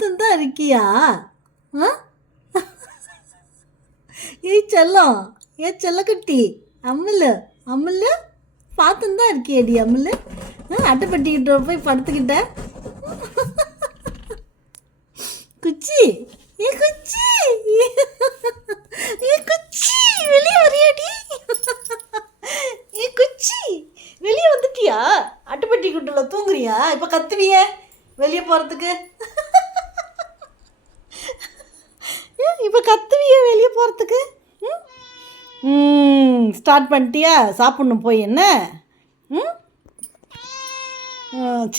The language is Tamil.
பார்த்துன்னு தான் இருக்கியா? ஆ ஏய் செல்லம், ஏன் செல்லக்குட்டி, அம்முலு அம்முலு, பார்த்துன்னு தான் இருக்கியேடி அம்முலு. அட்டைப்பட்டிக்கிட்ட போய் படுத்துக்கிட்ட. குச்சி, ஏ குச்சி, ஏ குச்சி, வெளியே வரியாடி? ஏ குச்சி, வெளியே வந்துட்டியா? அட்டைப்பட்டி குட்டில தூங்குறியா? இப்போ கத்துவிய வெளியே போகிறதுக்கு? இப்போ கத்துவிய வெளியே போகிறதுக்கு? ஸ்டார்ட் பண்ணிட்டியா? சாப்பிட்ணும் போய் என்ன? ம் சரி.